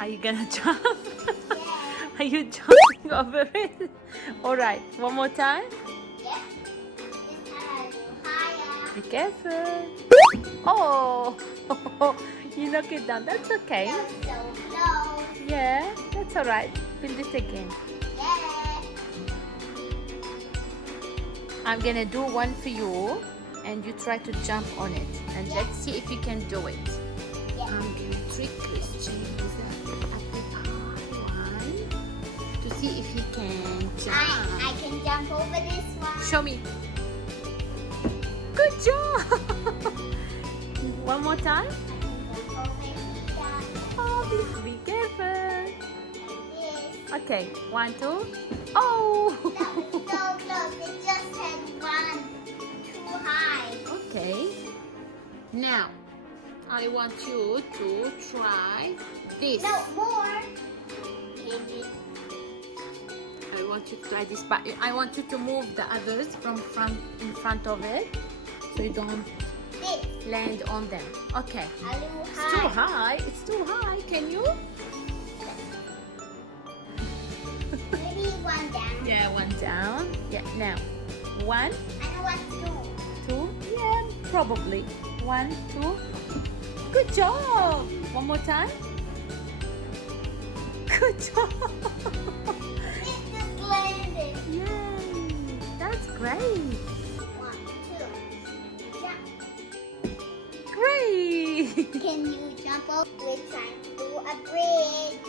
Are you gonna jump? Yeah. Are you jumping over it? Alright, one more time. Yeah. This time higher. Be careful. Oh, you knock it down. That's okay. That was so close. Yeah, that's alright. Build it again. Yeah. I'm gonna do one for you and you try to jump on it. And Yeah. let's see if you can do it. Yeah. I'm gonna trick Christian with the apple pie one to see if he can jump. I can jump over this one. Show me. Good job. One more time. I can jump over here. Oh, please be careful. Like this. Okay, 1, 2. Oh. That was so close. It just had one too high. Okay. Now, I want you to try this. No, more. Maybe. I want you to try this, but I want you to move the others in front of it, so you don't This. land on them. Okay. A little It's too high. high. It's too high. Can you? Maybe one down. Yeah, one down. Yeah. Now, 1, I know what to do. 2. Yeah, probably. 1, 2. Good job. One more time. Good job. It just landed. Yay. That's great. 1, 2. Jump. Great. Can you jump over? We're trying to do a bridge.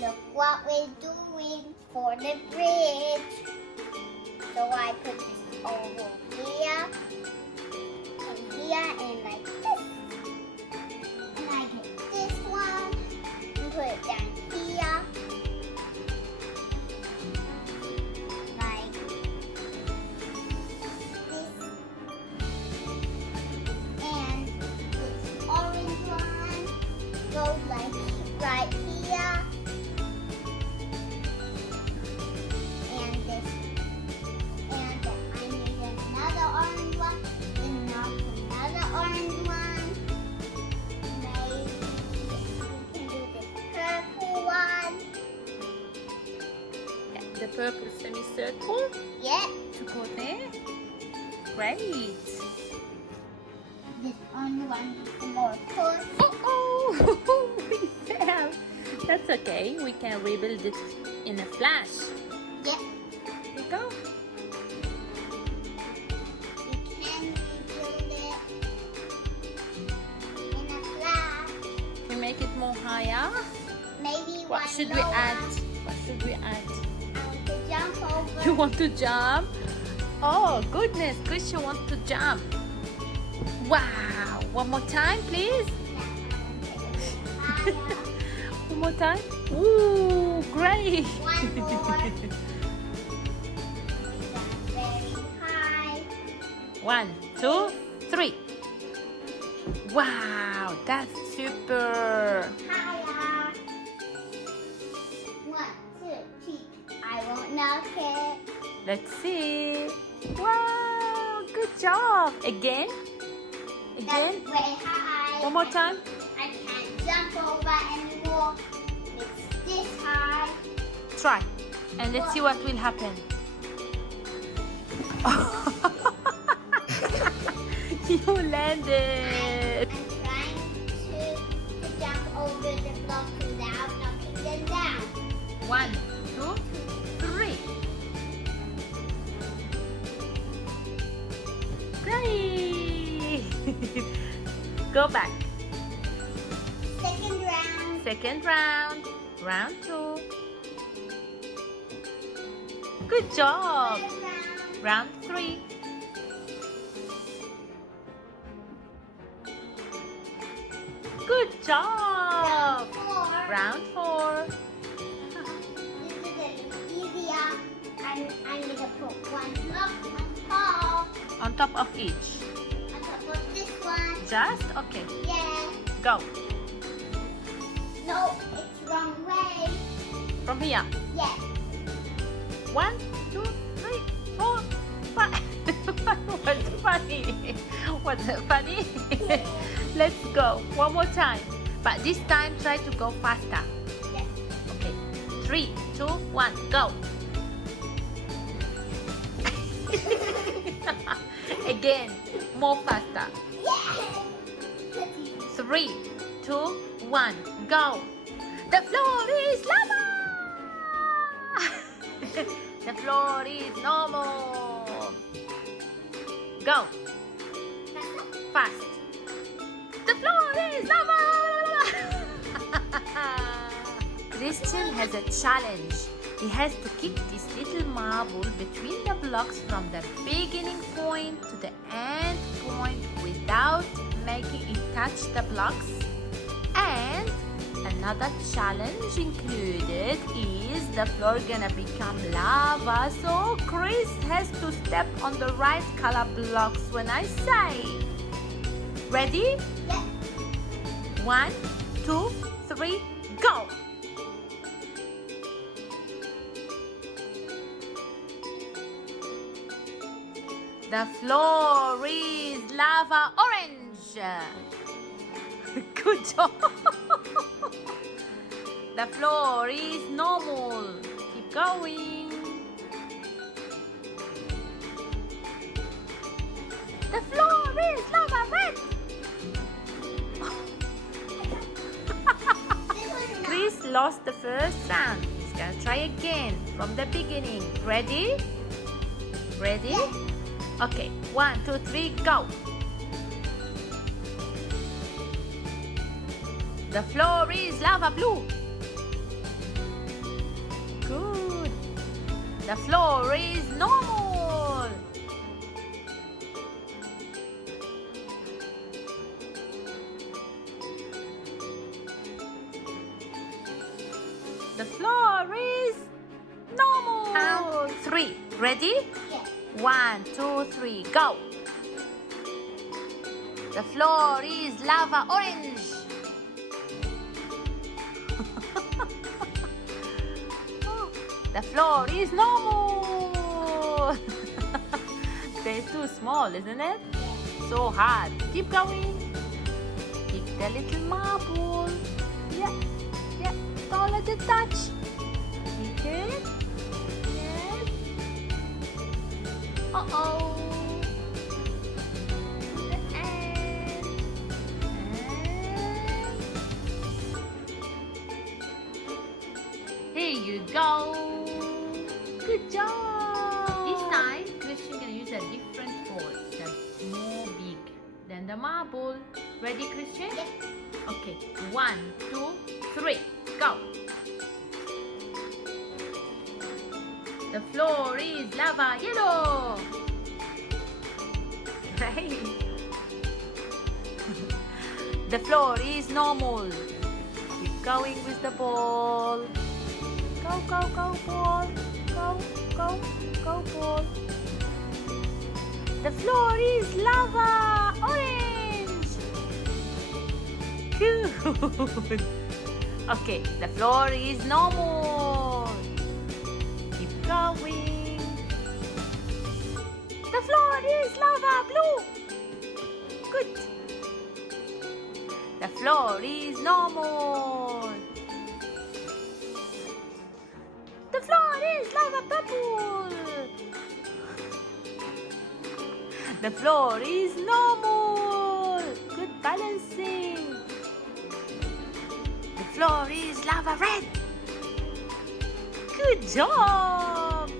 Look what we're doing for the bridge. So I put this over here, and like this. And I get this one and put it down here. Like this. And this orange one goes like right here. And this. And then I need another orange one. And now another orange one. Maybe we can do this purple one. The purple semicircle Yeah. to go there. Great. This only one is more push. Oh, we fell. That's okay. We can rebuild it in a flash. Yeah. Here we go. You can rebuild it in a flash. We make it more higher. Maybe What one should we lower. add? What should we add? I want to jump over. You want to jump? Oh goodness, Krisha wants to jump. Wow! One more time, please. Higher. One more time. Ooh, great! One more. Very high. 1, 2, 3. Wow, that's super. Higher. 1, 2, 3. I won't knock it. Let's see. Wow, good job. Again. That's way high. One more time. I can't jump over anymore. It's this high. Try. And let's see what will happen. You landed. I'm trying to jump over the block without knocking them down. 1, 2, 3. Great. Go back. Second round. Second round. Round 2. Good job. Third round. Round 3. Good job. Four. Round 4. This is a little easier. I'm gonna put one block on top. On top of each. On top of this one. Just? Okay. Yeah. Go. No, it's wrong way. From here. Yeah. 1, 2, 3, 4, 5. What's funny? What's funny? Let's go. One more time. But this time, try to go faster. Yes. Okay. 3, 2, 1, go. Again, more faster. 3, 2, 1, go. The floor is lava. The floor is normal. Go. Fast. The floor is lava. Christian has a challenge. He has to kick this little marble between the blocks from the beginning point to the end point without making it touch the blocks. And another challenge included is the floor gonna become lava, so Chris has to step on the right color blocks when I say. Ready? Yes. 1, 2, 3, go! The floor is lava orange. Good job. The floor is normal. Keep going. The floor is lava red. Chris lost the first round. He's gonna try again from the beginning. Ready? Ready? Yes. Okay, 1, 2, 3, go. The floor is lava blue. Good. The floor is normal. The floor is normal. Count 3. Ready? Yes. 1, 2, 3, go. The floor is lava orange. The floor is normal. They're too small, isn't it? So hard. Keep going. Kick the little marble. Yeah, yeah. Don't let it touch. Kick it. Yes. Uh-oh. To the end. And here you go. Good job. This time, Christian gonna use a different ball that's more big than the marble. Ready, Christian? Yes. Okay. 1, 2, 3, go. The floor is lava yellow. Right. The floor is normal. Keep going with the ball. Go, go, go, ball. Go, go, go, ball. The floor is lava orange. Good. Okay, the floor is normal. Keep going. The floor is lava blue. Good. The floor is normal. The floor is lava purple. The floor is normal. Good balancing. The floor is lava red. Good job.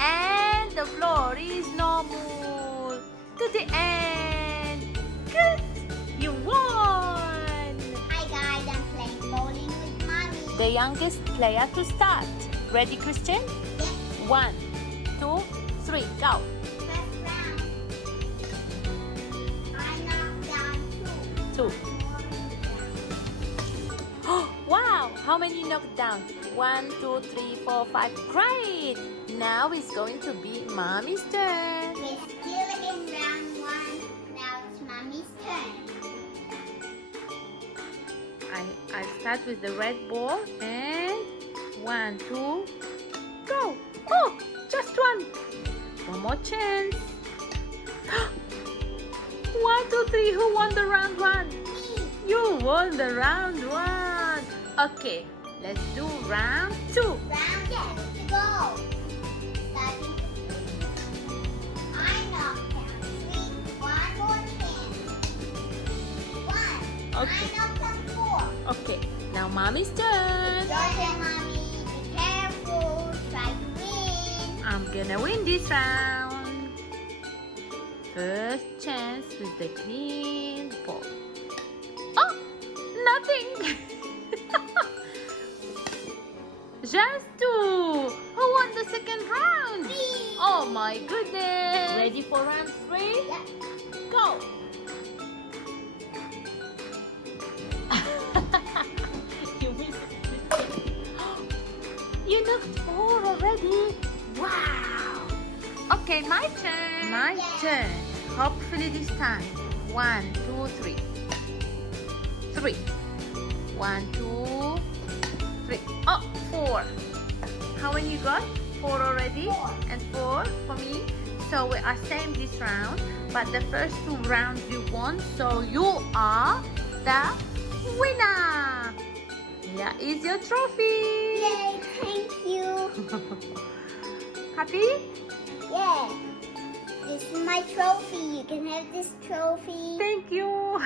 And the floor is normal. To the end. Good. You won. Hi guys, I'm playing bowling with Mommy. The youngest player to start. Ready, Christian? Yes. 1, 2, 3, go. First round. I knocked down 2. 2. Wow! How many knocked down? 1, 2, 3, 4, 5. Great! Now it's going to be Mommy's turn. We're still in round 1. Now it's Mommy's turn. I start with the red ball and 1, 2, go! Oh! Just 1. One more chance. 1, 2, 3. Who won the round 1? Me. You won the round 1. Okay, let's do round 2. Round 10 to go. Starting. I knock down 3. One more chance. 1. Okay. I knock down 4. Okay, now mommy's turn. Your turn, mommy. Be careful. Try to win. I'm gonna win this round. First chance with the green ball. Oh, nothing. Just 2. Who won the second round? Me. Oh my goodness. Ready for round 3? Yeah. Go. You missed it. You knocked 4 already. Wow. Okay, my turn. My turn. Hopefully this time. 1, 2, 3. 3. 1, 2, 3. Oh, 4. How many you got? 4 already? 4. And 4 for me. So we are same this round. But the first 2 rounds you won. So you are the winner. Here is your trophy. Yay, thank you. Happy? Yeah. This is my trophy. You can have this trophy. Thank you.